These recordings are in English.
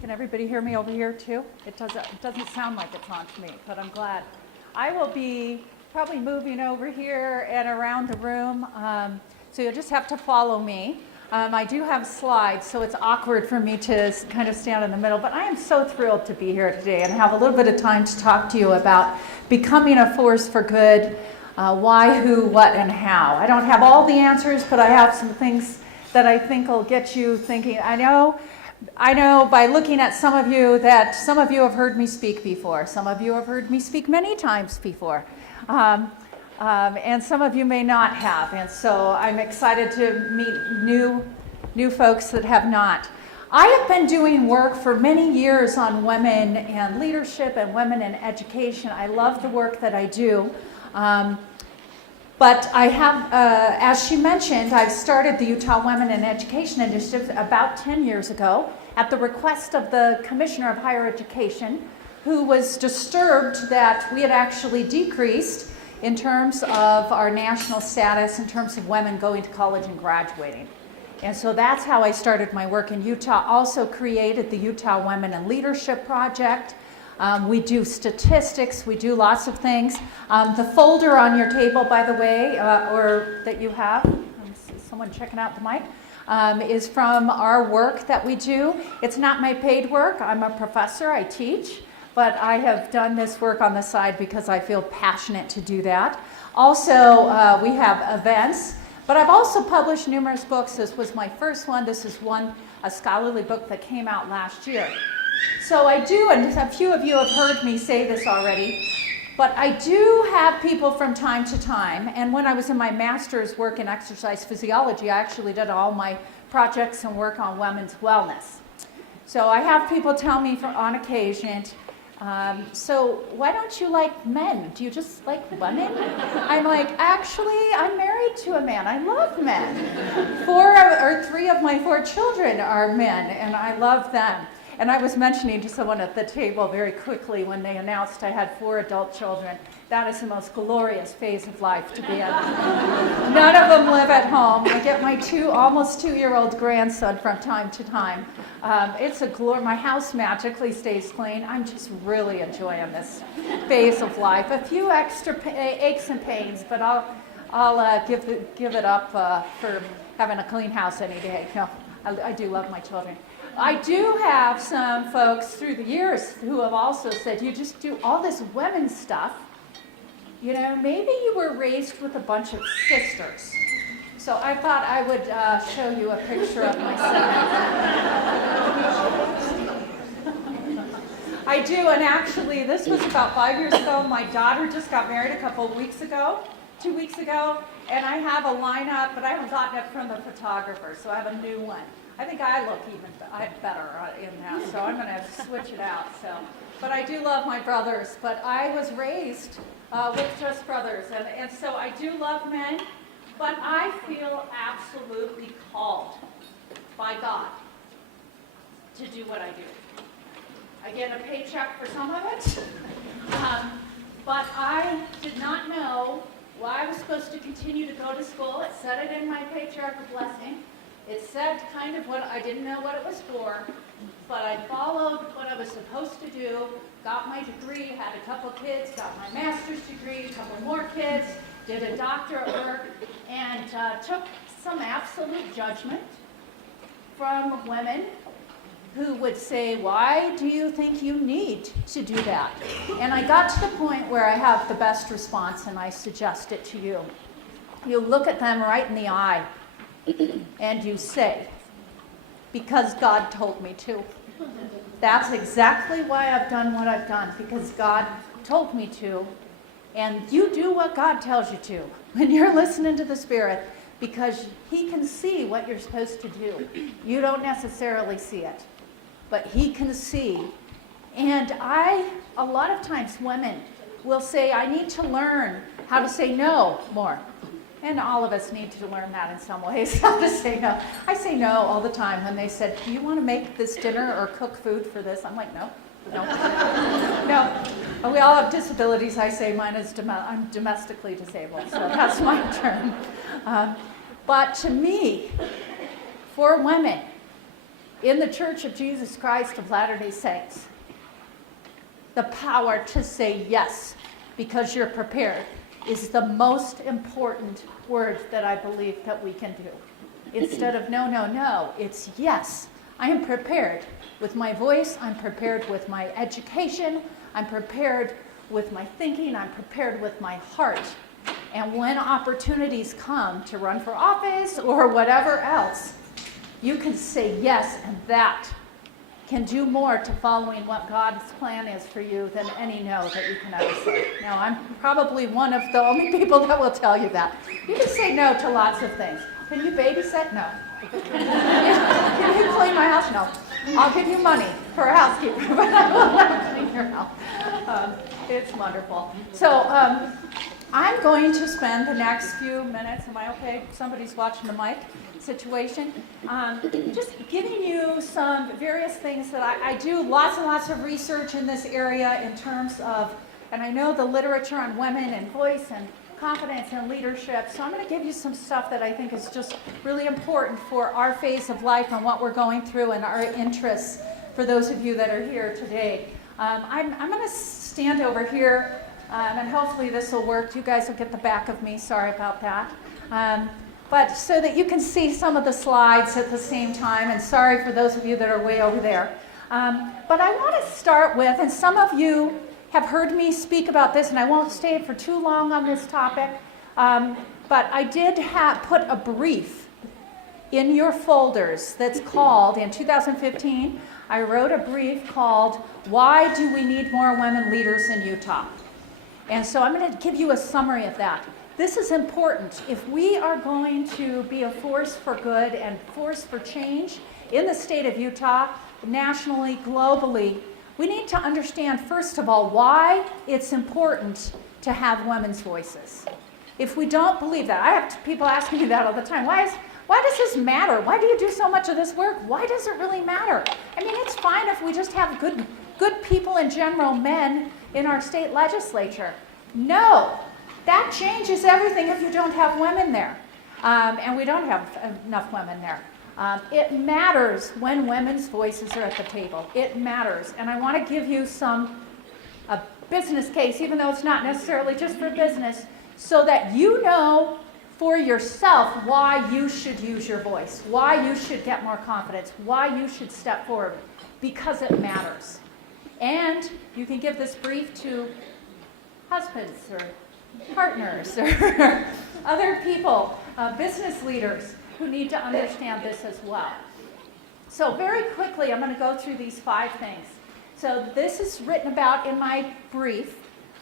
Can everybody hear me over here too? It doesn't sound like it's on to me, but I'm glad. I will be probably moving over here and around the room, so you'll just have to follow me. I do have slides, so it's awkward for me to kind of stand in the middle, but I am so thrilled to be here today and have a little bit of time to talk to you about becoming a force for good, why, who, what, and how. I don't have all the answers, but I have some things that I think will get you thinking. I know by looking at some of you that some of you have heard me speak before. Some of you have heard me speak many times before. And some of you may not have. And so I'm excited to meet new folks that have not. I have been doing work for many years on women and leadership and women in education. I love the work that I do. But I have, as she mentioned, I've started the Utah Women in Education Initiative about 10 years ago at the request of the Commissioner of Higher Education, who was disturbed that we had actually decreased in terms of our national status, in terms of women going to college and graduating. And so that's how I started my work in Utah. Also created the Utah Women in Leadership Project. We do statistics, we do lots of things. The folder on your table, by the way, or that you have, someone checking out the mic, is from our work that we do. It's not my paid work. I'm a professor, I teach, but I have done this work on the side because I feel passionate to do that. Also, we have events, but I've also published numerous books. This was my first one. This is a scholarly book that came out last year. So I do, and a few of you have heard me say this already, but I do have people from time to time, and when I was in my master's work in exercise physiology, I actually did all my projects and work on women's wellness. So I have people tell me on occasion, so why don't you like men? Do you just like women? I'm like, actually, I'm married to a man. I love men. 3 of my 4 children are men, and I love them. And I was mentioning to someone at the table very quickly when they announced I had 4 adult children, that is the most glorious phase of life to be in. None of them live at home. I get my almost 2-year-old grandson from time to time. It's a glory. My house magically stays clean. I'm just really enjoying this phase of life. A few extra aches and pains, but I'll give it up for having a clean house any day. No, I do love my children. I do have some folks through the years who have also said, you just do all this women's stuff. You know, maybe you were raised with a bunch of sisters. So I thought I would show you a picture of myself. I do, and actually this was about 5 years ago. My daughter just got married a couple of weeks ago, 2 weeks ago, and I have a lineup, but I haven't gotten it from the photographer, so I have a new one. I think I look even better in that, so I'm going to switch it out. But I do love my brothers, but I was raised with just brothers, and so I do love men, but I feel absolutely called by God to do what I do. I get a paycheck for some of it, but I did not know why I was supposed to continue to go to school. It said it in my paycheck, a blessing. It said kind of what I didn't know what it was for, but I followed what I was supposed to do, got my degree, had a couple kids, got my master's degree, a couple more kids, did a doctorate work, and took some absolute judgment from women who would say, why do you think you need to do that? And I got to the point where I have the best response, and I suggest it to you. You look at them right in the eye, and you say, because God told me to. That's exactly why I've done what I've done, because God told me to. And you do what God tells you to when you're listening to the Spirit, because He can see what you're supposed to do. You don't necessarily see it, but He can see. And a lot of times women will say, I need to learn how to say no more. And all of us need to learn that in some ways, how to say no. I say no all the time when they said, do you want to make this dinner or cook food for this? I'm like, no. No. We all have disabilities. I say mine is I'm domestically disabled, so that's my term. But to me, for women in the Church of Jesus Christ of Latter-day Saints, the power to say yes because you're prepared is the most important word that I believe that we can do. Instead of no, no, no, it's yes. I am prepared with my voice, I'm prepared with my education, I'm prepared with my thinking, I'm prepared with my heart. And when opportunities come to run for office or whatever else, you can say yes, and that can do more to following what God's plan is for you than any no that you can ever say. Now, I'm probably one of the only people that will tell you that. You can say no to lots of things. Can you babysit? No. Can you clean my house? No. I'll give you money for a housekeeper, but I will not clean your house. It's wonderful. So I'm going to spend the next few minutes, am I okay? Somebody's watching the mic situation. Just giving you some various things that I do lots and lots of research in this area in terms of, and I know the literature on women and voice and confidence and leadership. So I'm going to give you some stuff that I think is just really important for our phase of life and what we're going through and our interests for those of you that are here today. I'm going to stand over here and hopefully this will work. You guys will get the back of me. Sorry about that. But so that you can see some of the slides at the same time, and sorry for those of you that are way over there. But I want to start with, and some of you have heard me speak about this, and I won't stay for too long on this topic, but I did put a brief in your folders that's called, in 2015, I wrote a brief called, Why Do We Need More Women Leaders in Utah? And so I'm going to give you a summary of that. This is important. If we are going to be a force for good and force for change in the state of Utah, nationally, globally, we need to understand, first of all, why it's important to have women's voices. If we don't believe that, I have people asking me that all the time. Why does this matter? Why do you do so much of this work? Why does it really matter? I mean, it's fine if we just have good people in general, men, in our state legislature. No, that changes everything if you don't have women there. And we don't have enough women there. It matters when women's voices are at the table. It matters. And I want to give you a business case, even though it's not necessarily just for business, so that you know for yourself why you should use your voice, why you should get more confidence, why you should step forward, because it matters. And you can give this brief to husbands or partners or other people, business leaders who need to understand this as well. So very quickly, I'm going to go through these 5 things. So this is written about in my brief,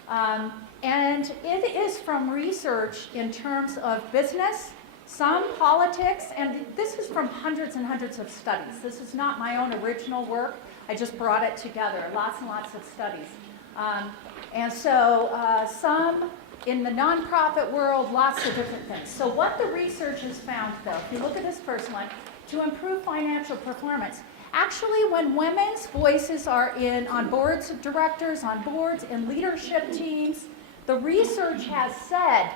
and it is from research in terms of business, some politics, and this is from hundreds and hundreds of studies. This is not my own original work. I just brought it together, lots and lots of studies. And so some in the nonprofit world, lots of different things. So what the research has found, though, if you look at this first one, to improve financial performance, actually when women's voices are on boards of directors, on boards, in leadership teams, the research has said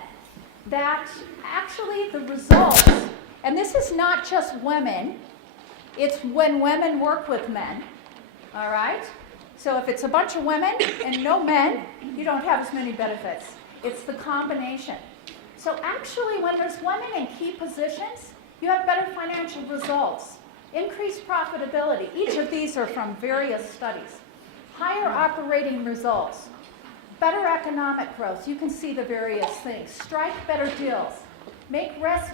that actually the results, and this is not just women, it's when women work with men, all right? So if it's a bunch of women and no men, you don't have as many benefits. It's the combination. So actually, when there's women in key positions, you have better financial results, increased profitability. Each of these are from various studies. Higher operating results, better economic growth. You can see the various things. Strike better deals, make less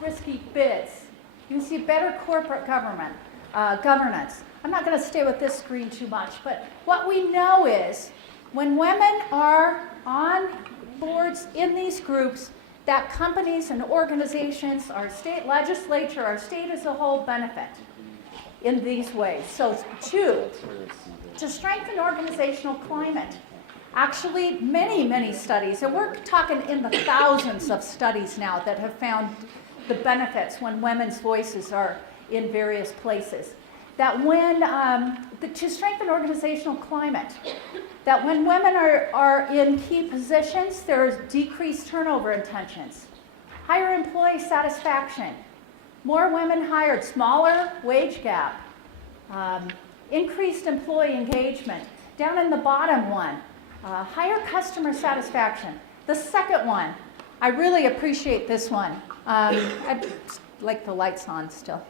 risky bids. You can see better corporate governance. I'm not going to stay with this screen too much, but what we know is when women are on boards in these groups, that companies and organizations, our state legislature, our state as a whole benefit in these ways. So 2, to strengthen organizational climate. Actually, many studies, and we're talking in the thousands of studies now that have found the benefits when women's voices are in various places. That when, to strengthen organizational climate, that when women are in key positions, there's decreased turnover intentions, higher employee satisfaction, more women hired, smaller wage gap, Increased employee engagement. Down in the bottom one, higher customer satisfaction. The second one, I really appreciate this one. I'd like the lights on still,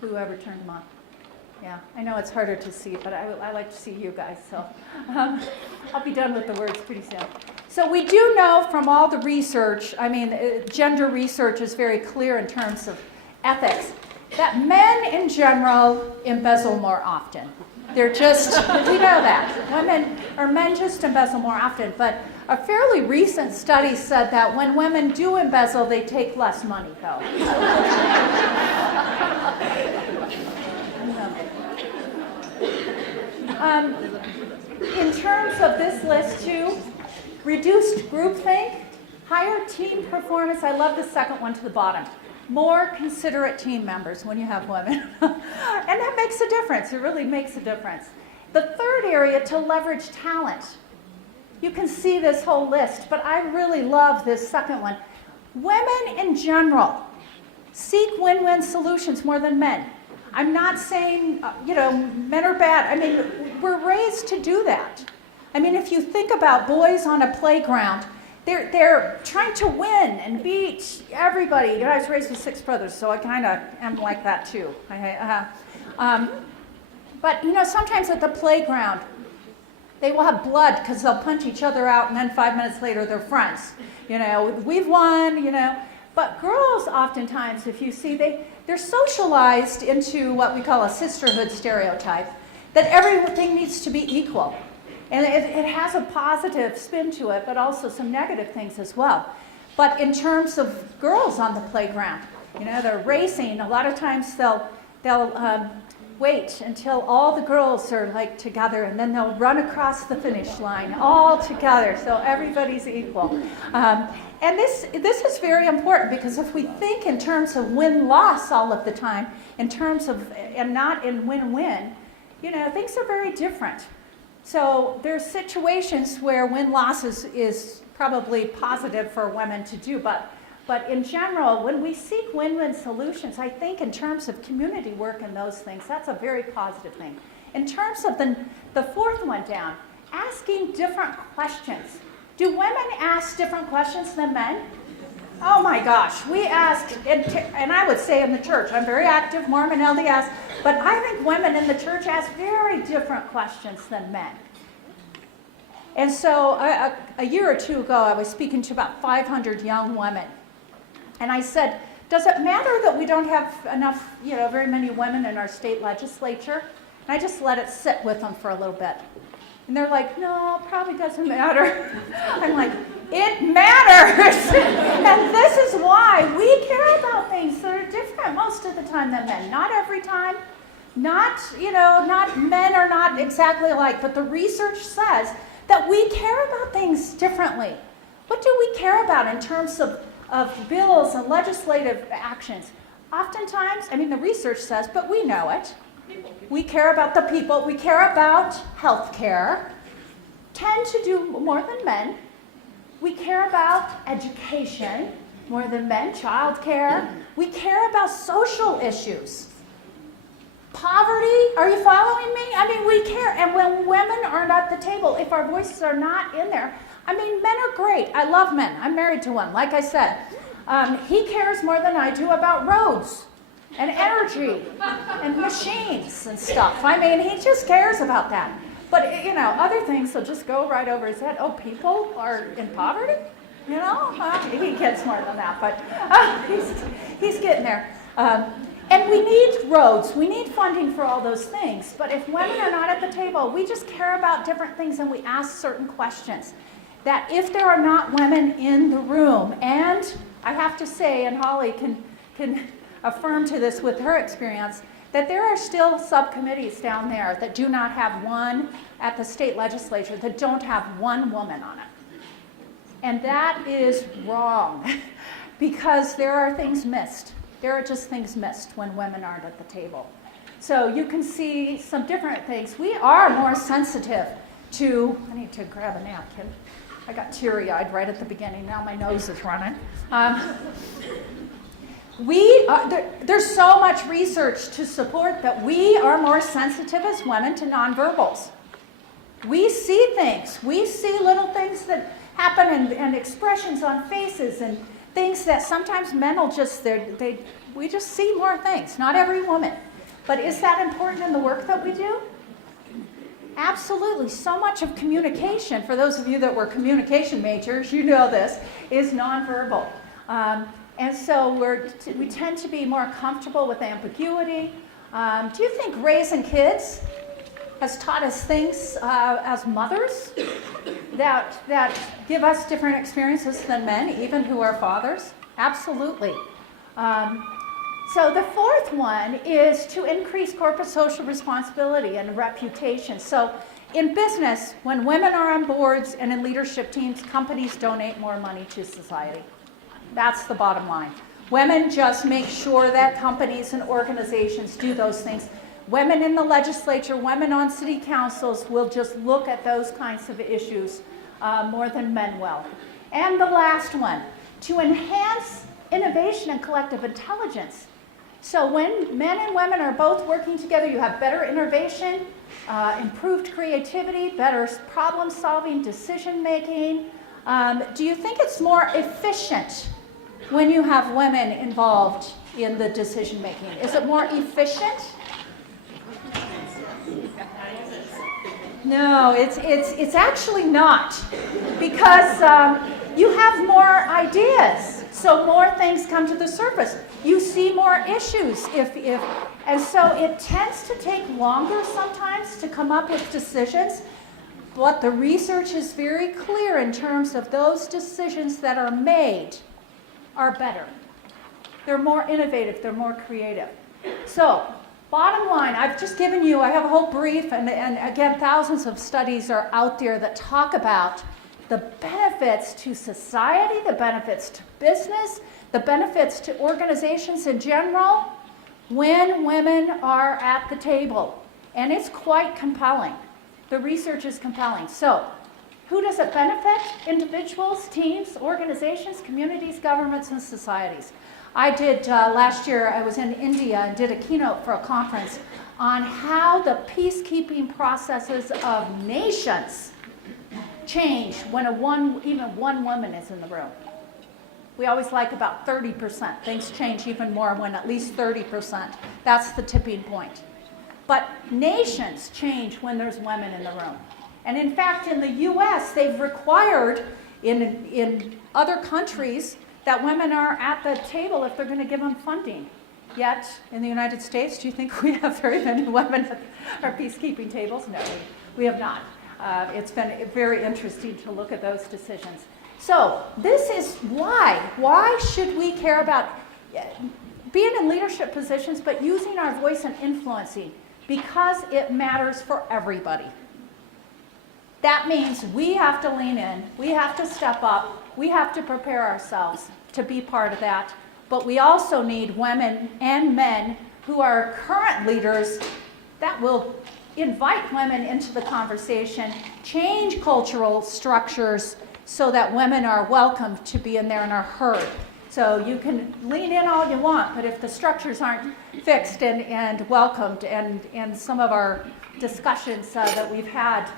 whoever turned them on. Yeah, I know it's harder to see, but I like to see you guys, so I'll be done with the words pretty soon. So we do know from all the research, I mean, gender research is very clear in terms of ethics, that men in general embezzle more often. They're just, we know that. Women or men just embezzle more often, but a fairly recent study said that when women do embezzle, they take less money, though. In terms of this list too, reduced groupthink, higher team performance. I love the second one to the bottom. More considerate team members when you have women. And that makes a difference. It really makes a difference. The third area, to leverage talent. You can see this whole list, but I really love this second one. Women in general seek win-win solutions more than men. I'm not saying, men are bad. I mean, we're raised to do that. I mean, if you think about boys on a playground, they're trying to win and beat everybody. I was raised with 6 brothers, so I kind of am like that too. But, sometimes at the playground, they will have blood because they'll punch each other out, and then 5 minutes later, they're friends. We've won, But girls, oftentimes, if you see, they're socialized into what we call a sisterhood stereotype, that everything needs to be equal. And it has a positive spin to it, but also some negative things as well. But in terms of girls on the playground, they're racing. A lot of times they'll wait until all the girls are together, and then they'll run across the finish line all together, so everybody's equal. And this is very important, because if we think in terms of win-loss all of the time, in terms of, and not in win-win, things are very different. So there's situations where win-loss is probably positive for women to do, but in general, when we seek win-win solutions, I think in terms of community work and those things, that's a very positive thing. In terms of the fourth one down, asking different questions. Do women ask different questions than men? Oh my gosh, we ask, and I would say in the church, I'm very active, Mormon LDS, but I think women in the church ask very different questions than men. And so a year or two ago, I was speaking to about 500 young women. And I said, does it matter that we don't have enough, very many women in our state legislature? And I just let it sit with them for a little bit. And they're like, no, it probably doesn't matter. I'm like, it matters. And this is why we care about things that are different most of the time than men. Not every time. Not men are not exactly alike, but the research says that we care about things differently. What do we care about in terms of bills and legislative actions? Oftentimes, the research says, but we know it. We care about the people. We care about health care. Tend to do more than men. We care about education more than men, child care. We care about social issues. Poverty, are you following me? We care. And when women aren't at the table, if our voices are not in there, men are great. I love men. I'm married to one, like I said. He cares more than I do about roads and energy and machines and stuff. He just cares about that. But, other things will just go right over his head. Oh, people are in poverty? He gets more than that, but he's getting there. And we need roads. We need funding for all those things. But if women are not at the table, we just care about different things, and we ask certain questions. That if there are not women in the room, and I have to say, and Holly can affirm to this with her experience, that there are still subcommittees down there that do not have one at the state legislature, that don't have one woman on it. And that is wrong, because there are things missed. There are just things missed when women aren't at the table. So you can see some different things. We are more sensitive to, I need to grab a napkin. I got teary-eyed right at the beginning. Now my nose is running. There's so much research to support that we are more sensitive as women to nonverbals. We see things. We see little things that happen and expressions on faces and things that sometimes men will we just see more things. Not every woman. But is that important in the work that we do? Absolutely. So much of communication, for those of you that were communication majors, you know this, is nonverbal. And so we tend to be more comfortable with ambiguity. Do you think raising kids has taught us things as mothers that give us different experiences than men, even who are fathers? Absolutely. So the fourth one is to increase corporate social responsibility and reputation. So in business, when women are on boards and in leadership teams, companies donate more money to society. That's the bottom line. Women just make sure that companies and organizations do those things. Women in the legislature, women on city councils will just look at those kinds of issues more than men will. And the last one, to enhance innovation and collective intelligence. So when men and women are both working together, you have better innovation, improved creativity, better problem solving, decision making. Do you think it's more efficient when you have women involved in the decision making? Is it more efficient? No, it's actually not, because you have more ideas, so more things come to the surface. You see more issues, and so it tends to take longer sometimes to come up with decisions. But the research is very clear in terms of those decisions that are made are better. They're more innovative, they're more creative. So, bottom line, I've just given you, I have a whole brief, and again, thousands of studies are out there that talk about the benefits to society, the benefits to business, the benefits to organizations in general when women are at the table. And it's quite compelling. The research is compelling. So, who does it benefit? Individuals, teams, organizations, communities, governments, and societies. I did, last year, I was in India and did a keynote for a conference on how the peacekeeping processes of nations change when even one woman is in the room. We always like about 30%. Things change even more when at least 30%. That's the tipping point. But nations change when there's women in the room. And in fact, in the US, they've required in other countries that women are at the table if they're going to give them funding. Yet, in the United States, do you think we have very many women at our peacekeeping tables? No, we have not. It's been very interesting to look at those decisions. So, this is why. Why should we care about being in leadership positions, but using our voice and influencing? Because it matters for everybody. That means we have to lean in, we have to step up, we have to prepare ourselves to be part of that. But we also need women and men who are current leaders that will invite women into the conversation, change cultural structures so that women are welcome to be in there and are heard. So you can lean in all you want, but if the structures aren't fixed and welcomed, and some of our discussions that we've had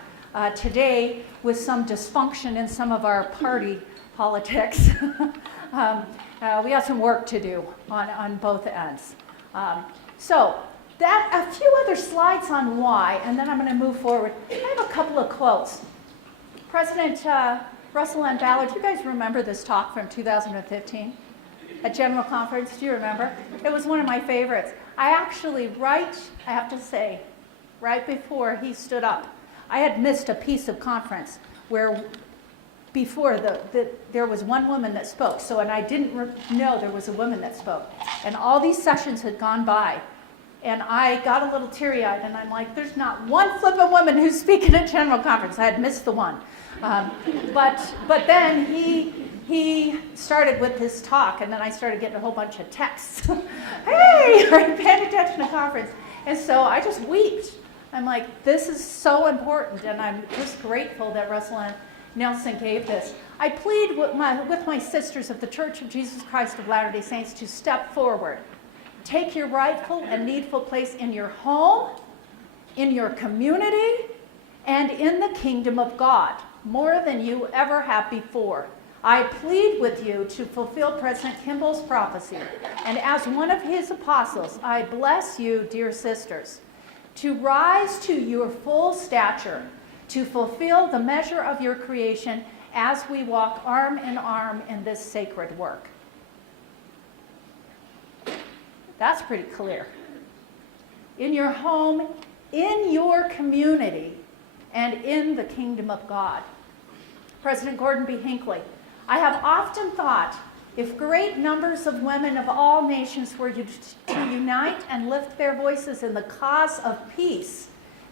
today with some dysfunction in some of our party politics, we have some work to do on both ends. So that a few other slides on why, and then I'm going to move forward. I have a couple of quotes. President Russell M. Ballard, do you guys remember this talk from 2015 at General Conference? Do you remember? It was one of my favorites. I actually, I have to say, right before he stood up, I had missed a piece of conference where before there was one woman that spoke. So, and I didn't know there was a woman that spoke. And all these sessions had gone by. And I got a little teary-eyed, and I'm like, there's not one flippin' woman who's speaking at General Conference. I had missed the one. But then he started with his talk, and then I started getting a whole bunch of texts. Hey, are you paying attention to conference? And so I just wept. I'm like, this is so important, and I'm just grateful that Russell Nelson gave this. I plead with my sisters of the Church of Jesus Christ of Latter-day Saints to step forward. Take your rightful and needful place in your home, in your community, and in the kingdom of God, more than you ever have before. I plead with you to fulfill President Kimball's prophecy, and as one of his apostles, I bless you, dear sisters, to rise to your full stature, to fulfill the measure of your creation as we walk arm in arm in this sacred work. That's pretty clear. In your home, in your community, and in the kingdom of God. President Gordon B. Hinckley, I have often thought if great numbers of women of all nations were to unite and lift their voices in the cause of peace,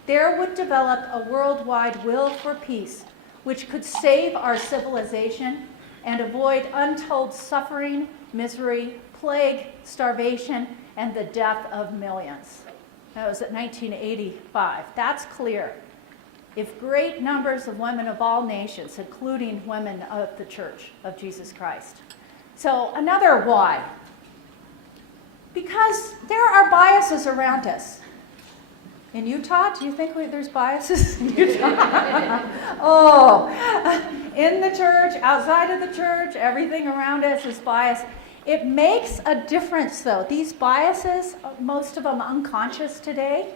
there would develop a worldwide will for peace, which could save our civilization and avoid untold suffering, misery, plague, starvation, and the death of millions. That was at 1985. That's clear. If great numbers of women of all nations, including women of the Church of Jesus Christ. So another why. Because there are biases around us. In Utah, do you think there's biases in Utah? Oh, in the church, outside of the church, everything around us is biased. It makes a difference, though. These biases, most of them unconscious today,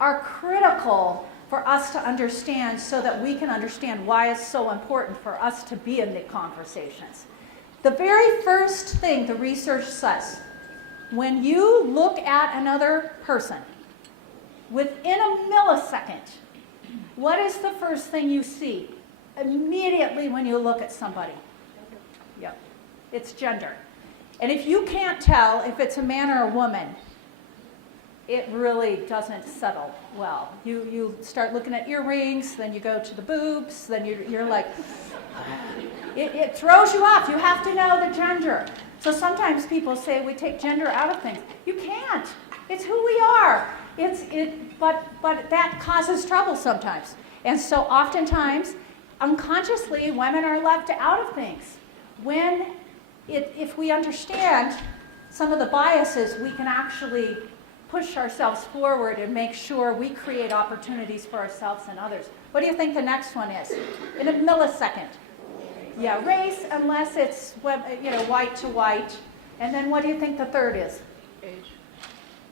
are critical for us to understand so that we can understand why it's so important for us to be in the conversations. The very first thing the research says, when you look at another person, within a millisecond, what is the first thing you see immediately when you look at somebody? Yep, it's gender. And if you can't tell if it's a man or a woman, it really doesn't settle well. You start looking at earrings, then you go to the boobs, then you're like, it throws you off. You have to know the gender. So sometimes people say we take gender out of things. You can't. It's who we are. But that causes trouble sometimes. And so oftentimes, unconsciously, women are left out of things. If we understand some of the biases, we can actually push ourselves forward and make sure we create opportunities for ourselves and others. What do you think the next one is? In a millisecond. Yeah, race, unless it's white to white. And then what do you think the third is? Age.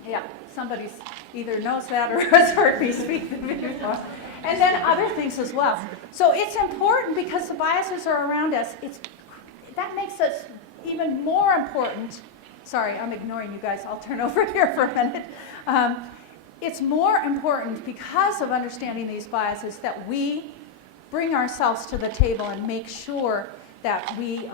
Yeah, somebody either knows that or has heard me speak before. And then other things as well. So it's important because the biases are around us. That makes us even more important. Sorry, I'm ignoring you guys. I'll turn over here for a minute. It's more important because of understanding these biases that we bring ourselves to the table and make sure that we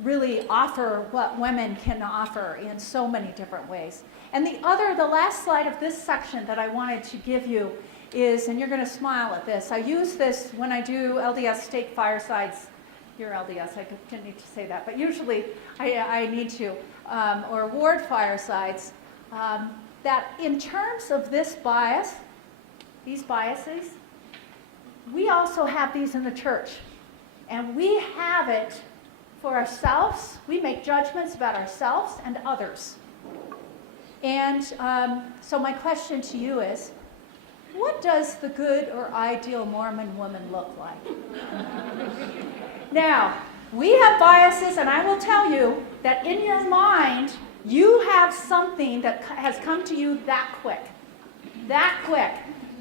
really offer what women can offer in so many different ways. And the last slide of this section that I wanted to give you is, and you're going to smile at this, I use this when I do LDS stake firesides. You're LDS, I didn't need to say that, but usually I need to, or ward firesides, that in terms of this bias, these biases, we also have these in the church. And we have it for ourselves. We make judgments about ourselves and others. And so my question to you is, what does the good or ideal Mormon woman look like? Now, we have biases, and I will tell you that in your mind, you have something that has come to you that quick.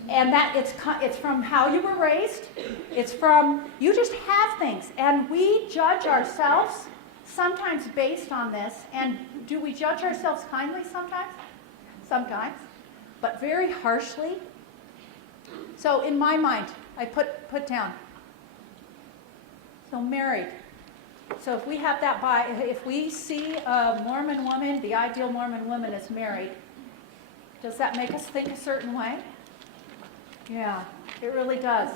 And that it's from how you were raised. It's from, you just have things. And we judge ourselves sometimes based on this. And do we judge ourselves kindly sometimes? Sometimes. But very harshly. So in my mind, I put down. So married. So if we have that if we see a Mormon woman, the ideal Mormon woman is married, does that make us think a certain way? Yeah, it really does.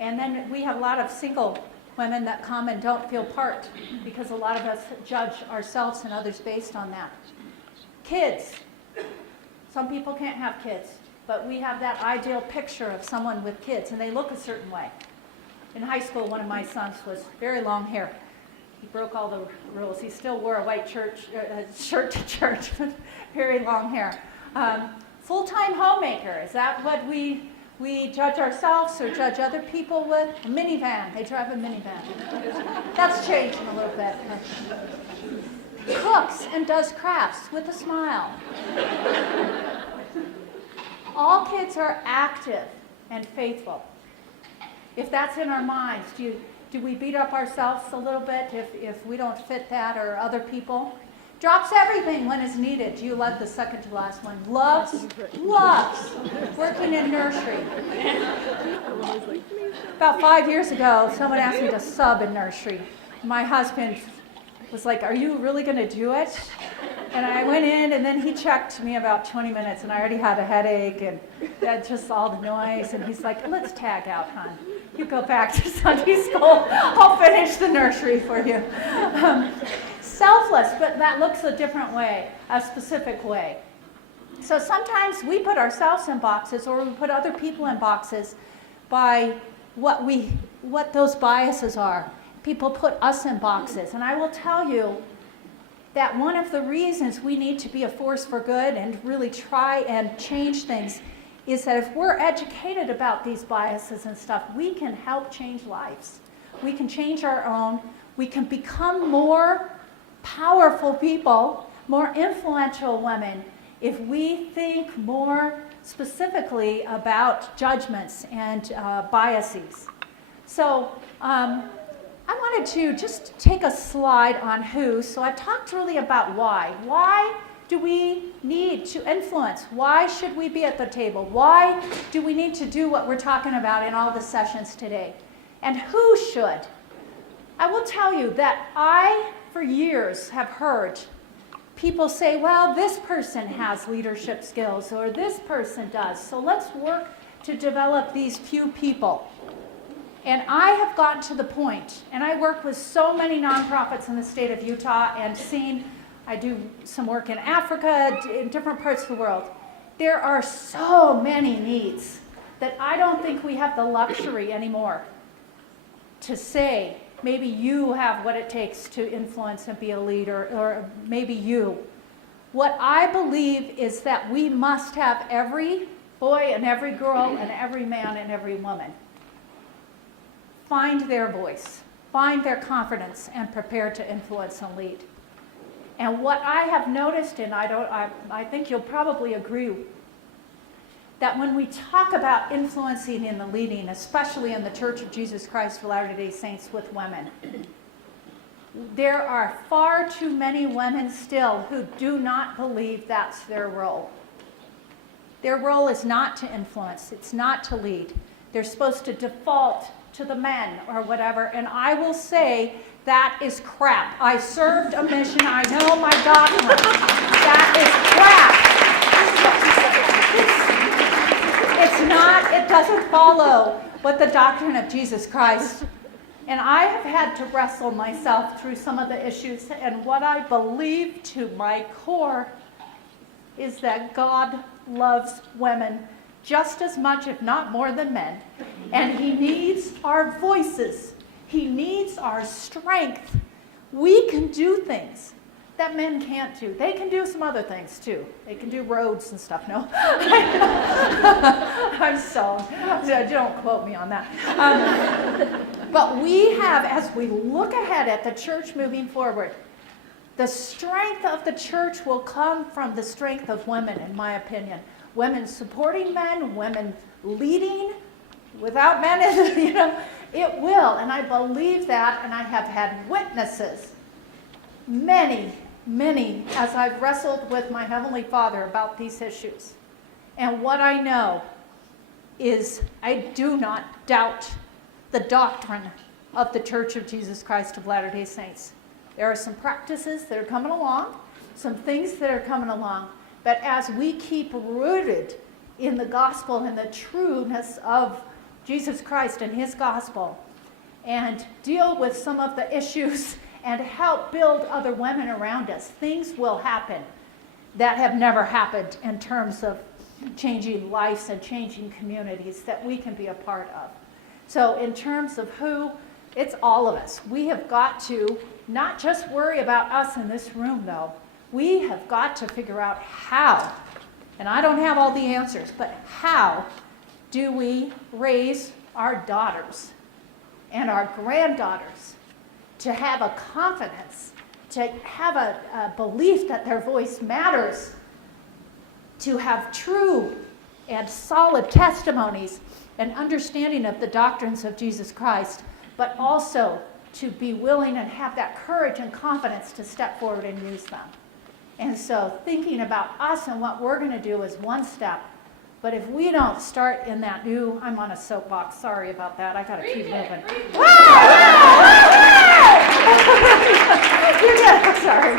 And then we have a lot of single women that come and don't feel part because a lot of us judge ourselves and others based on that. Kids. Some people can't have kids, but we have that ideal picture of someone with kids and they look a certain way. In high school, one of my sons was very long hair. He broke all the rules. He still wore a white shirt to church, but very long hair. Full-time homemaker, is that what we judge ourselves or judge other people with? A minivan, they drive a minivan. That's changing a little bit. Cooks and does crafts with a smile. All kids are active and faithful. If that's in our minds, do we beat up ourselves a little bit if we don't fit that or other people? Drops everything when it's needed. You love the second to last one. Loves working in nursery. About 5 years ago, someone asked me to sub in nursery. My husband was like, "Are you really going to do it?" And I went in, and then he checked me about 20 minutes, and I already had a headache, and just all the noise. And he's like, "Let's tag out, hon. You go back to Sunday school. I'll finish the nursery for you." Selfless, but that looks a different way, a specific way. So sometimes we put ourselves in boxes, or we put other people in boxes by what those biases are. People put us in boxes. And I will tell you that one of the reasons we need to be a force for good and really try and change things is that if we're educated about these biases and stuff, we can help change lives. We can change our own. We can become more powerful people, more influential women, if we think more specifically about judgments and biases. So I wanted to just take a slide on who. So I've talked really about why. Why do we need to influence? Why should we be at the table? Why do we need to do what we're talking about in all the sessions today? And who should? I will tell you that I, for years, have heard people say, well, this person has leadership skills, or this person does, so let's work to develop these few people. And I have gotten to the point, and I work with so many nonprofits in the state of Utah and I do some work in Africa, in different parts of the world. There are so many needs that I don't think we have the luxury anymore to say, maybe you have what it takes to influence and be a leader, or maybe you. What I believe is that we must have every boy and every girl and every man and every woman find their voice, find their confidence, and prepare to influence and lead. And what I have noticed, and I think you'll probably agree, that when we talk about influencing and the leading, especially in the Church of Jesus Christ of Latter-day Saints with women, there are far too many women still who do not believe that's their role. Their role is not to influence, it's not to lead. They're supposed to default to the men or whatever, and I will say that is crap. I served a mission, I know my doctrine. That is crap. It's not, it doesn't follow what the doctrine of Jesus Christ. And I have had to wrestle myself through some of the issues, and what I believe to my core is that God loves women just as much, if not more, than men. And He needs our voices. He needs our strength. We can do things that men can't do. They can do some other things too. They can do roads and stuff. No, I'm so, don't quote me on that. But we have, as we look ahead at the church moving forward, the strength of the church will come from the strength of women, in my opinion. Women supporting men, women leading without men, it will. And I believe that, and I have had witnesses, many, as I've wrestled with my Heavenly Father about these issues. And what I know is I do not doubt the doctrine of the Church of Jesus Christ of Latter-day Saints. There are some practices that are coming along, some things that are coming along, but as we keep rooted in the gospel and the trueness of Jesus Christ and His gospel, and deal with some of the issues and help build other women around us, things will happen that have never happened in terms of changing lives and changing communities that we can be a part of. So in terms of who, it's all of us. We have got to not just worry about us in this room, though. We have got to figure out how, and I don't have all the answers, but how do we raise our daughters and our granddaughters to have a confidence, to have a belief that their voice matters, to have true and solid testimonies and understanding of the doctrines of Jesus Christ, but also to be willing and have that courage and confidence to step forward and use them. And so thinking about us and what we're going to do is one step. But if we don't start in that new, I'm on a soapbox, sorry about that, I got to keep moving. You're good, sorry,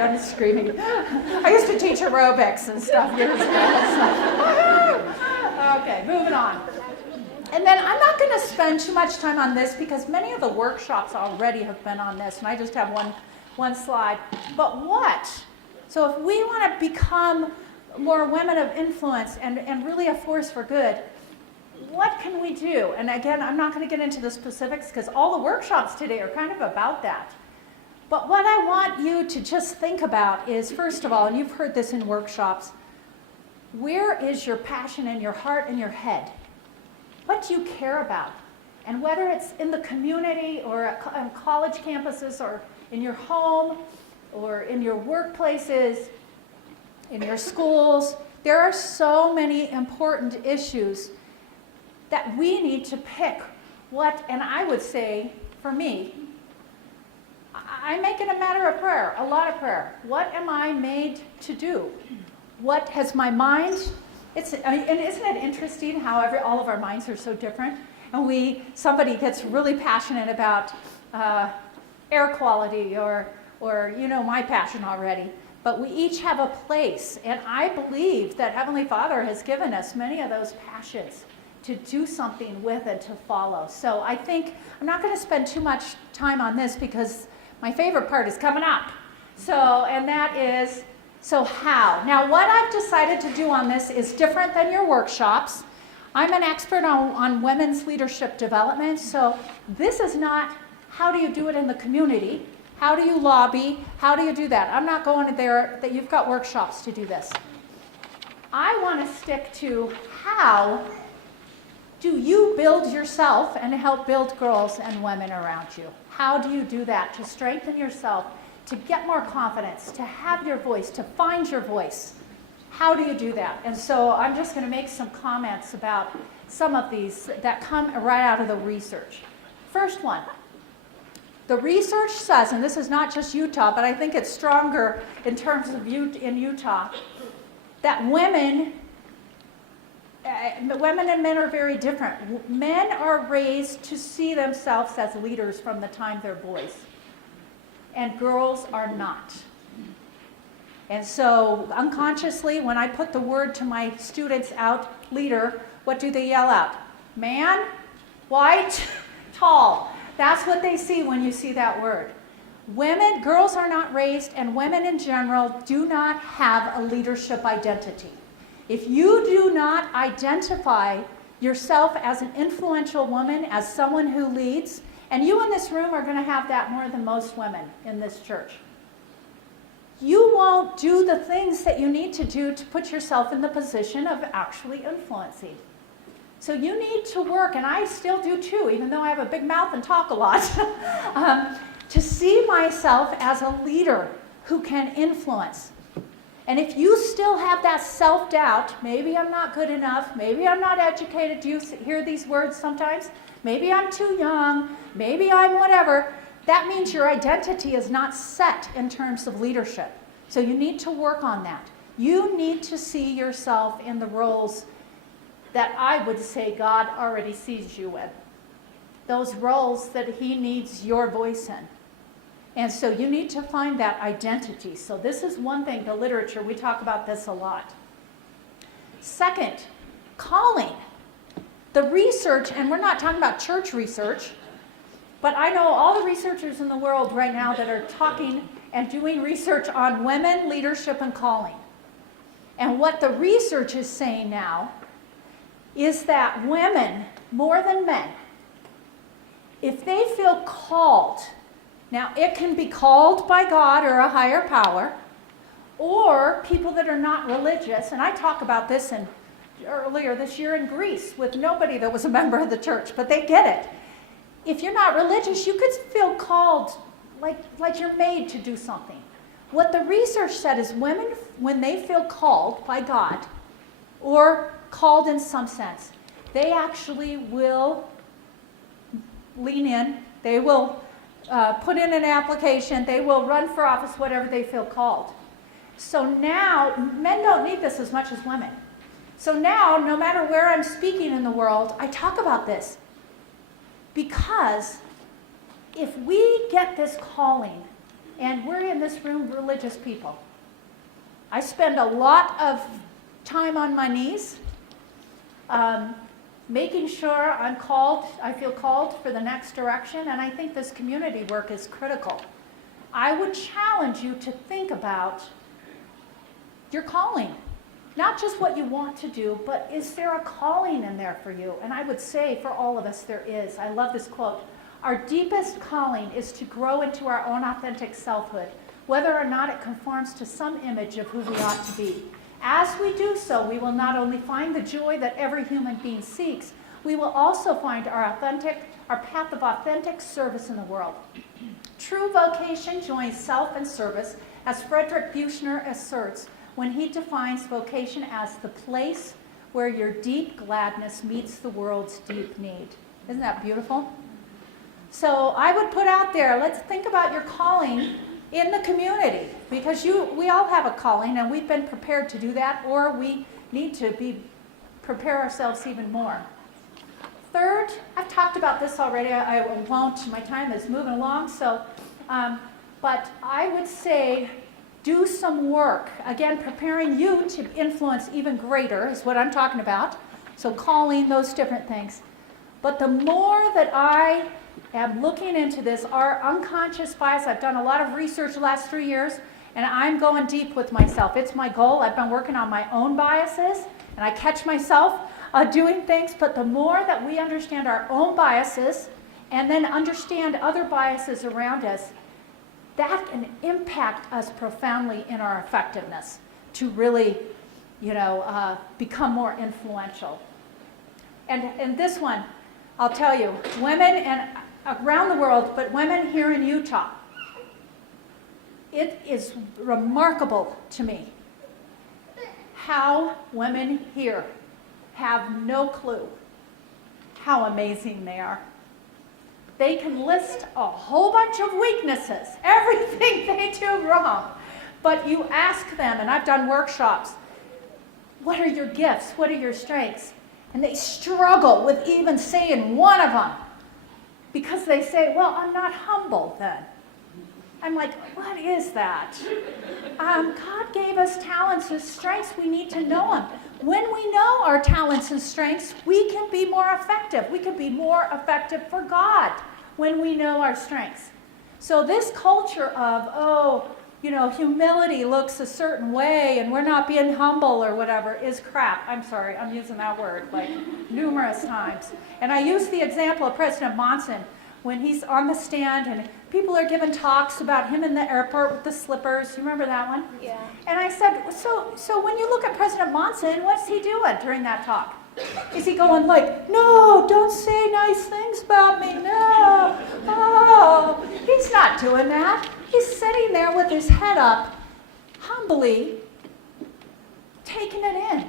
I'm screaming. I used to teach aerobics and stuff years ago. Okay, moving on. And then I'm not going to spend too much time on this because many of the workshops already have been on this, and I just have one slide. But what? So if we want to become more women of influence and really a force for good, what can we do? And again, I'm not going to get into the specifics because all the workshops today are kind of about that. But what I want you to just think about is, first of all, and you've heard this in workshops, where is your passion in your heart and your head? What do you care about? And whether it's in the community or on college campuses or in your home or in your workplaces, in your schools, there are so many important issues that we need to pick what, and I would say, for me, I make it a matter of prayer, a lot of prayer. What am I made to do? What has my mind, and isn't it interesting how all of our minds are so different? And somebody gets really passionate about air quality or my passion already. But we each have a place, and I believe that Heavenly Father has given us many of those passions to do something with and to follow. So I think I'm not going to spend too much time on this because my favorite part is coming up. And that is, so how? Now what I've decided to do on this is different than your workshops. I'm an expert on women's leadership development, so this is not how do you do it in the community. How do you lobby? How do you do that? I'm not going there, that you've got workshops to do this. I want to stick to how do you build yourself and help build girls and women around you? How do you do that to strengthen yourself, to get more confidence, to have your voice, to find your voice? How do you do that? And so I'm just going to make some comments about some of these that come right out of the research. First one. The research says, and this is not just Utah, but I think it's stronger in terms of in Utah, that women and men are very different. Men are raised to see themselves as leaders from the time they're boys, and girls are not. And so unconsciously, when I put the word to my students out, leader, what do they yell out? Man, white, tall. That's what they see when you see that word. Girls are not raised, and women in general do not have a leadership identity. If you do not identify yourself as an influential woman, as someone who leads, and you in this room are going to have that more than most women in this church, you won't do the things that you need to do to put yourself in the position of actually influencing. So you need to work, and I still do too, even though I have a big mouth and talk a lot, to see myself as a leader who can influence. And if you still have that self-doubt, maybe I'm not good enough, maybe I'm not educated, do you hear these words sometimes? Maybe I'm too young, maybe I'm whatever. That means your identity is not set in terms of leadership. So you need to work on that. You need to see yourself in the roles that I would say God already sees you in. Those roles that He needs your voice in. And so you need to find that identity. So this is one thing, the literature, we talk about this a lot. Second, calling. The research, and we're not talking about church research, but I know all the researchers in the world right now that are talking and doing research on women, leadership, and calling. And what the research is saying now is that women, more than men, if they feel called, now it can be called by God or a higher power, or people that are not religious, and I talk about this earlier this year in Greece with nobody that was a member of the church, but they get it. If you're not religious, you could feel called like you're made to do something. What the research said is women, when they feel called by God, or called in some sense, they actually will lean in, they will put in an application, they will run for office, whatever they feel called. So now, men don't need this as much as women. So now, no matter where I'm speaking in the world, I talk about this. Because if we get this calling, and we're in this room religious people, I spend a lot of time on my knees, making sure I'm called, I feel called for the next direction, and I think this community work is critical. I would challenge you to think about your calling. Not just what you want to do, but is there a calling in there for you? And I would say for all of us there is. I love this quote. Our deepest calling is to grow into our own authentic selfhood, whether or not it conforms to some image of who we ought to be. As we do so, we will not only find the joy that every human being seeks, we will also find our path of authentic service in the world. True vocation joins self and service, as Frederick Buechner asserts, when he defines vocation as the place where your deep gladness meets the world's deep need. Isn't that beautiful? So I would put out there, let's think about your calling in the community, because we all have a calling, and we've been prepared to do that, or we need to prepare ourselves even more. Third, I've talked about this already. I won't. My time is moving along. So, but I would say, do some work. Again, preparing you to influence even greater is what I'm talking about. So calling, those different things. But the more that I am looking into this, our unconscious bias, I've done a lot of research the last 3 years, and I'm going deep with myself. It's my goal. I've been working on my own biases, and I catch myself doing things, but the more that we understand our own biases and then understand other biases around us, that can impact us profoundly in our effectiveness to really, become more influential. And this one, I'll tell you, women and around the world, but women here in Utah, it is remarkable to me how women here have no clue how amazing they are. They can list a whole bunch of weaknesses, everything they do wrong. But you ask them, and I've done workshops, what are your gifts? What are your strengths? And they struggle with even saying one of them, because they say, well, I'm not humble then. I'm like, what is that? God gave us talents and strengths. We need to know them. When we know our talents and strengths, we can be more effective. We can be more effective for God when we know our strengths. So this culture of, humility looks a certain way and we're not being humble or whatever is crap. I'm sorry, I'm using that word numerous times. And I use the example of President Madsen when he's on the stand and people are giving talks about him in the airport with the slippers. You remember that one? Yeah. And I said, so when you look at President Madsen, what's he doing during that talk? Is he going no, don't say nice things about me, no, oh. He's not doing that. He's sitting there with his head up, humbly taking it in.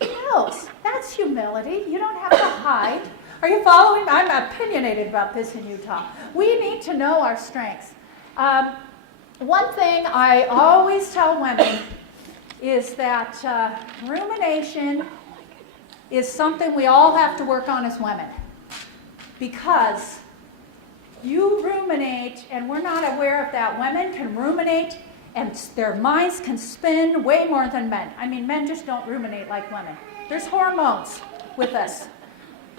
He knows. That's humility. You don't have to hide. Are you following? I'm opinionated about this in Utah. We need to know our strengths. One thing I always tell women is that rumination is something we all have to work on as women. Because you ruminate, and we're not aware of that. Women can ruminate, and their minds can spin way more than men. I mean, men just don't ruminate like women. There's hormones with us.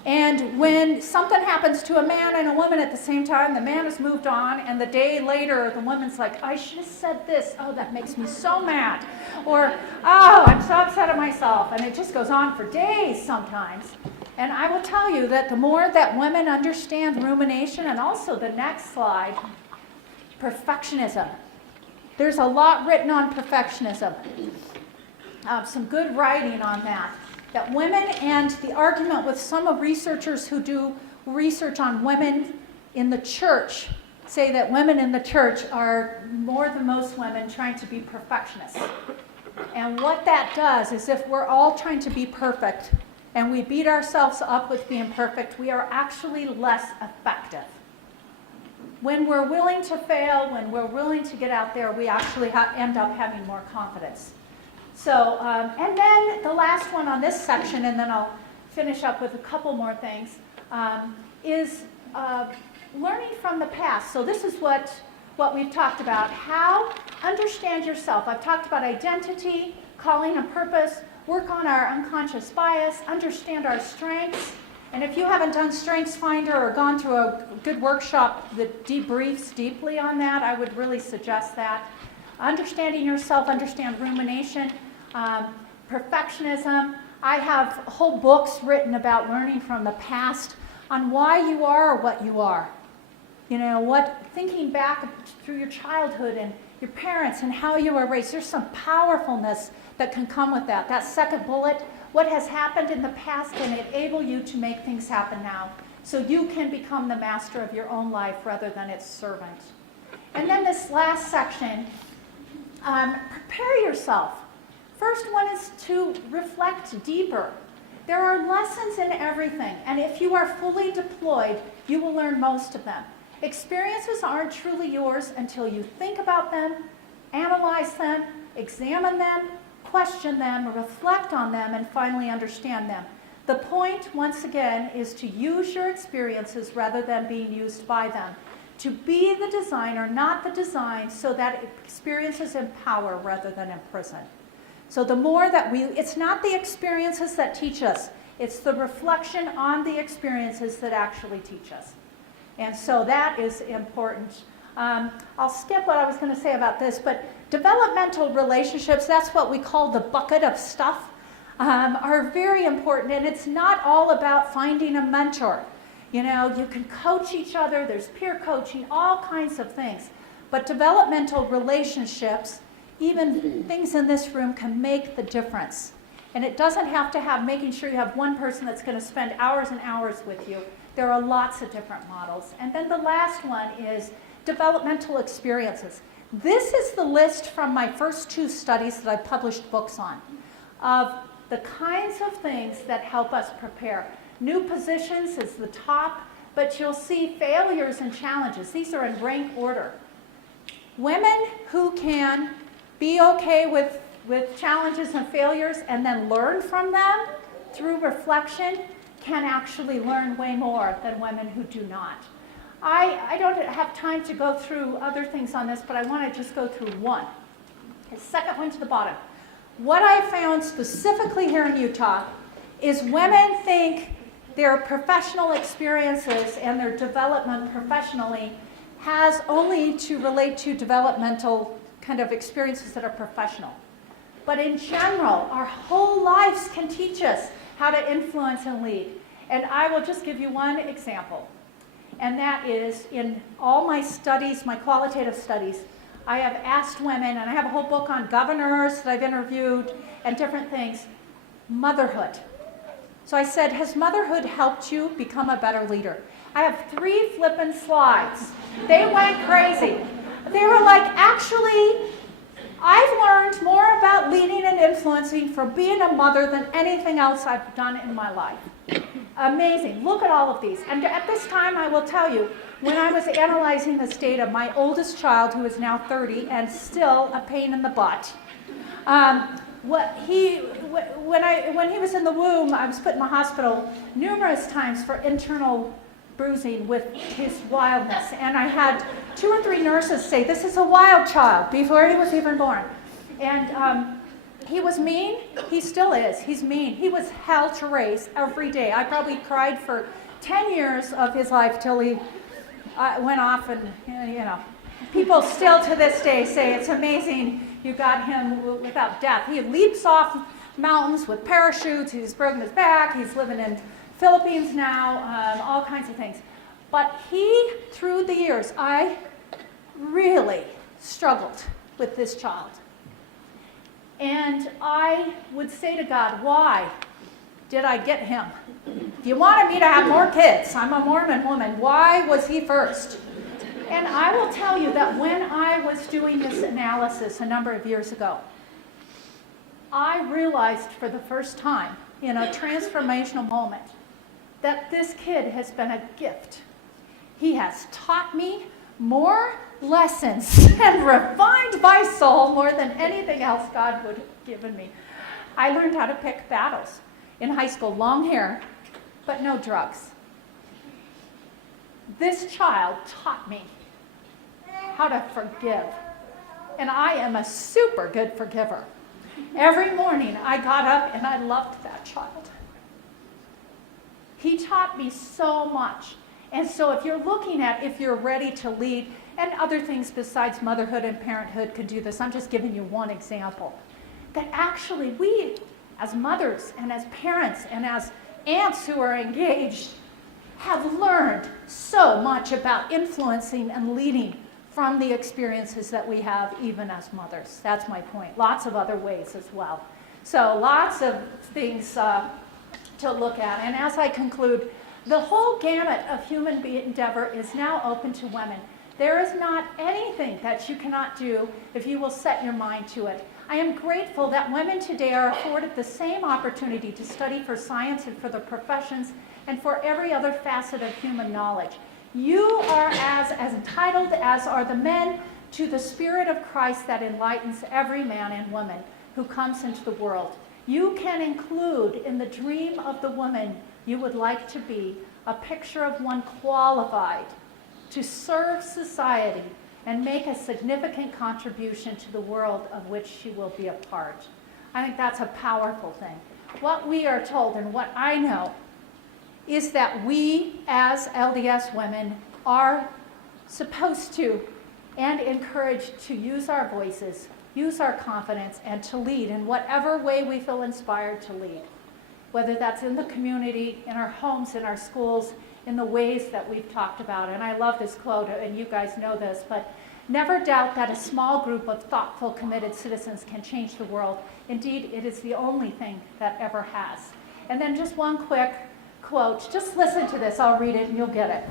And when something happens to a man and a woman at the same time, the man has moved on, and the day later, the woman's like, I should have said this. Oh, that makes me so mad. Or, oh, I'm so upset at myself. And it just goes on for days sometimes. And I will tell you that the more that women understand rumination, and also the next slide, perfectionism. There's a lot written on perfectionism. Some good writing on that. That women, and the argument with some of researchers who do research on women in the church, say that women in the church are more than most women trying to be perfectionists. And what that does is if we're all trying to be perfect and we beat ourselves up with being perfect, we are actually less effective. When we're willing to fail, when we're willing to get out there, we actually end up having more confidence. So, and then the last one on this section, and then I'll finish up with a couple more things, is learning from the past. So this is what we've talked about. How understand yourself. I've talked about identity, calling and purpose, work on our unconscious bias, understand our strengths. And if you haven't done Strengths Finder or gone through a good workshop that debriefs deeply on that, I would really suggest that. Understanding yourself, understand rumination, perfectionism. I have whole books written about learning from the past on why you are what you are. You know, thinking back through your childhood and your parents and how you were raised, there's some powerfulness that can come with that. That second bullet, what has happened in the past can enable you to make things happen now. So you can become the master of your own life rather than its servant. And then this last section, prepare yourself. First one is to reflect deeper. There are lessons in everything, and if you are fully deployed, you will learn most of them. Experiences aren't truly yours until you think about them, analyze them, examine them, question them, reflect on them, and finally understand them. The point, once again, is to use your experiences rather than being used by them. To be the designer, not the design, so that experiences empower rather than imprison. So the more that it's not the experiences that teach us, it's the reflection on the experiences that actually teach us. And so that is important. I'll skip what I was going to say about this, but developmental relationships, that's what we call the bucket of stuff, are very important. And it's not all about finding a mentor. You know, you can coach each other, there's peer coaching, all kinds of things. But developmental relationships, even things in this room, can make the difference. And it doesn't have to have making sure you have one person that's going to spend hours and hours with you. There are lots of different models. And then the last one is developmental experiences. This is the list from my first 2 studies that I published books on, of the kinds of things that help us prepare. New positions is the top, but you'll see failures and challenges. These are in rank order. Women who can be okay with challenges and failures and then learn from them through reflection can actually learn way more than women who do not. I don't have time to go through other things on this, but I want to just go through one. The second one to the bottom. What I found specifically here in Utah is women think their professional experiences and their development professionally has only to relate to developmental kind of experiences that are professional. But in general, our whole lives can teach us how to influence and lead. And I will just give you one example. And that is in all my studies, my qualitative studies, I have asked women, and I have a whole book on governors that I've interviewed and different things, motherhood. So I said, has motherhood helped you become a better leader? I have 3 flippin' slides. They went crazy. They were like, actually, I've learned more about leading and influencing from being a mother than anything else I've done in my life. Amazing. Look at all of these. And at this time, I will tell you, when I was analyzing this data, my oldest child, who is now 30 and still a pain in the butt, when he was in the womb, I was put in the hospital numerous times for internal bruising with his wildness. And I had 2 or 3 nurses say, this is a wild child, before he was even born. And he was mean. He still is. He's mean. He was hell to raise every day. I probably cried for 10 years of his life till he went off, and you know, people still to this day say it's amazing you got him without death. He leaps off mountains with parachutes. He's broken his back. He's living in Philippines now, all kinds of things. But he, through the years, I really struggled with this child. And I would say to God, why did I get him? If you wanted me to have more kids, I'm a Mormon woman, why was he first? And I will tell you that when I was doing this analysis a number of years ago, I realized for the first time in a transformational moment that this kid has been a gift. He has taught me more lessons and refined my soul more than anything else God would have given me. I learned how to pick battles in high school, long hair, but no drugs. This child taught me how to forgive, and I am a super good forgiver. Every morning I got up and I loved that child. He taught me so much. And so if you're looking at if you're ready to lead, and other things besides motherhood and parenthood could do this, I'm just giving you one example, that actually we as mothers and as parents and as aunts who are engaged have learned so much about influencing and leading from the experiences that we have even as mothers. That's my point. Lots of other ways as well. So lots of things to look at. And as I conclude, the whole gamut of human endeavor is now open to women. There is not anything that you cannot do if you will set your mind to it. I am grateful that women today are afforded the same opportunity to study for science and for the professions and for every other facet of human knowledge. You are as entitled as are the men to the Spirit of Christ that enlightens every man and woman who comes into the world. You can include in the dream of the woman you would like to be a picture of one qualified to serve society and make a significant contribution to the world of which she will be a part. I think that's a powerful thing. What we are told and what I know is that we as LDS women are supposed to and encouraged to use our voices, use our confidence, and to lead in whatever way we feel inspired to lead. Whether that's in the community, in our homes, in our schools, in the ways that we've talked about. And I love this quote, and you guys know this, but never doubt that a small group of thoughtful, committed citizens can change the world. Indeed, it is the only thing that ever has. And then just one quick quote. Just listen to this. I'll read it and you'll get it.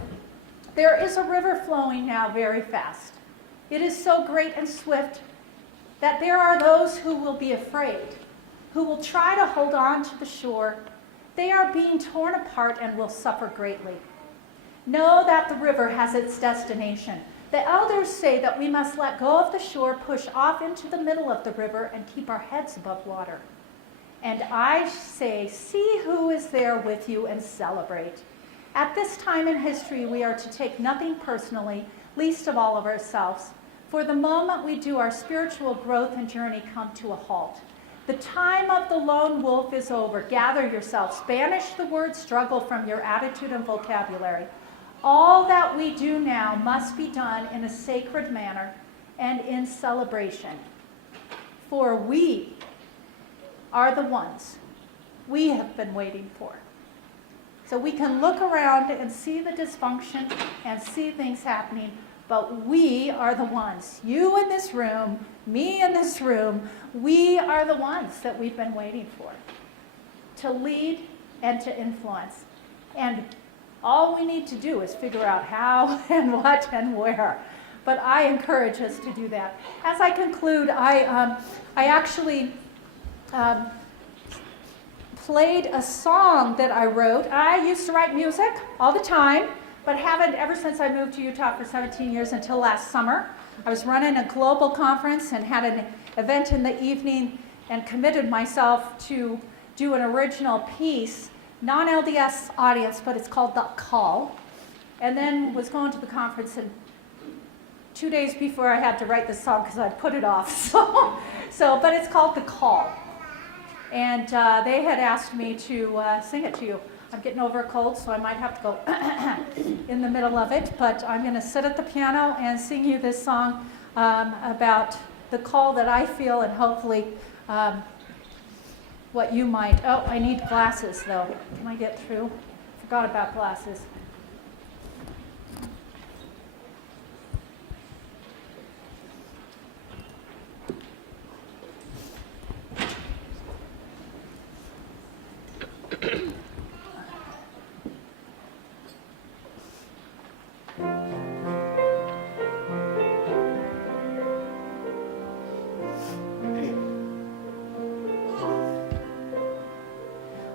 There is a river flowing now very fast. It is so great and swift that there are those who will be afraid, who will try to hold on to the shore. They are being torn apart and will suffer greatly. Know that the river has its destination. The elders say that we must let go of the shore, push off into the middle of the river, and keep our heads above water. And I say, see who is there with you and celebrate. At this time in history, we are to take nothing personally, least of all of ourselves. For the moment we do, our spiritual growth and journey come to a halt. The time of the lone wolf is over. Gather yourselves. Banish the word struggle from your attitude and vocabulary. All that we do now must be done in a sacred manner and in celebration. For we are the ones we have been waiting for. So we can look around and see the dysfunction and see things happening, but we are the ones. You in this room, me in this room, we are the ones that we've been waiting for to lead and to influence. And all we need to do is figure out how and what and where. But I encourage us to do that. As I conclude, I actually played a song that I wrote. I used to write music all the time, but haven't ever since I moved to Utah for 17 years until last summer. I was running a global conference and had an event in the evening and committed myself to do an original piece, non-LDS audience, but it's called The Call. And then was going to the conference, and 2 days before I had to write the song because I'd put it off. But it's called The Call. And they had asked me to sing it to you. I'm getting over a cold, so I might have to go in the middle of it, but I'm going to sit at the piano and sing you this song about the call that I feel, and hopefully what you might. Oh, I need glasses, though. Can I get through? forgot about glasses.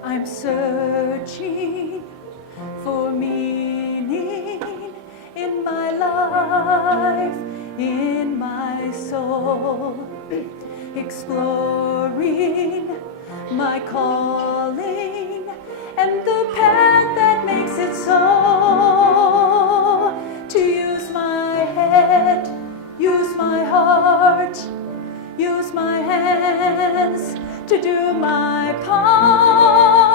I'm searching for meaning in my life, in my soul, exploring my calling and the path that makes it so. To use my head, use my heart, use my hands to do my part.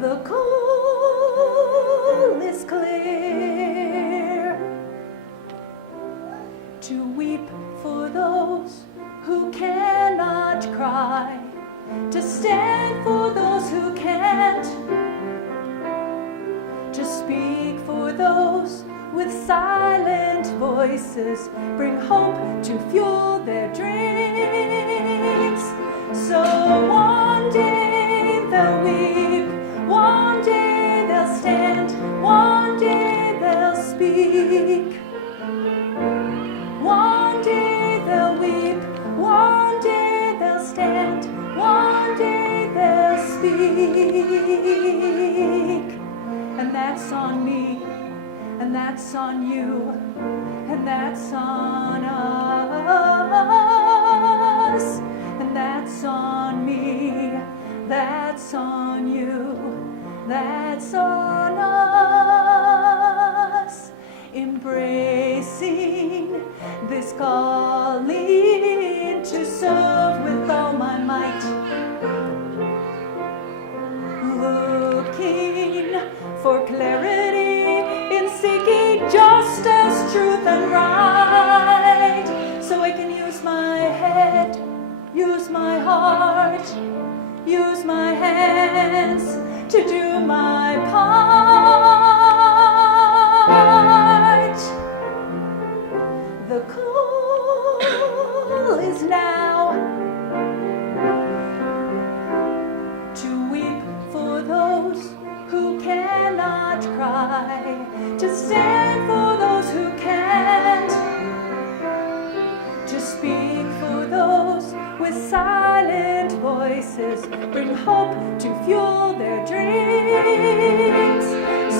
The call is clear to weep for those who cannot cry, to stand for those who can't, to speak for those with silent voices, bring hope to fuel their dreams. So one day they'll weep, one day they'll stand, one day they'll speak. One day they'll weep, one day they'll stand, one day they'll speak. And that's on me, and that's on you, and that's on us, and that's on me, that's on you, that's on us. Embracing this calling to serve with all my might, looking for clarity in seeking justice, truth, and right, so I can use my head, use my heart, use my hands to do my part. The call is now to weep for those who cannot cry, to stand for those who can't, to speak for those with silent voices, bring hope to fuel their dreams.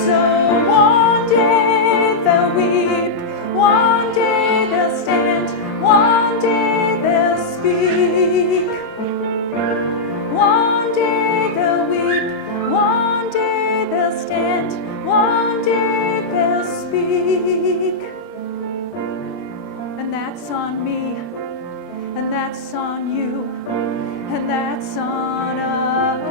So one day they'll weep, one day they'll stand, one day they'll speak. One day they'll weep, one day they'll stand, one day they'll speak. And that's on me, and that's on you, and that's on us.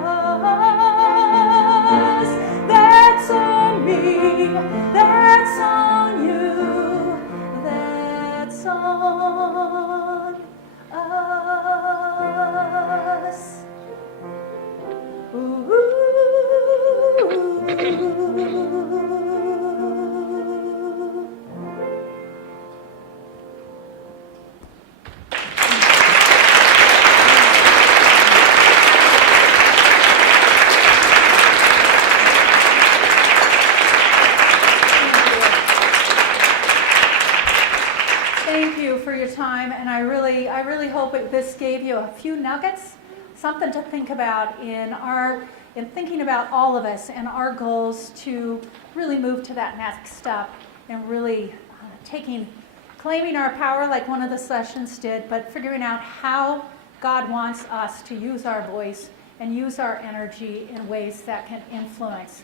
That's on me, that's on you, that's on us. Ooh. Thank you for your time, and I really hope this gave you a few nuggets, something to think about in thinking about all of us and our goals to really move to that next step and really claiming our power like one of the sessions did, but figuring out how God wants us to use our voice and use our energy in ways that can influence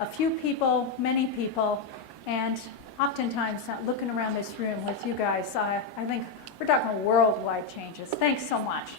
a few people, many people, and oftentimes looking around this room with you guys, I think we're talking worldwide changes. Thanks so much.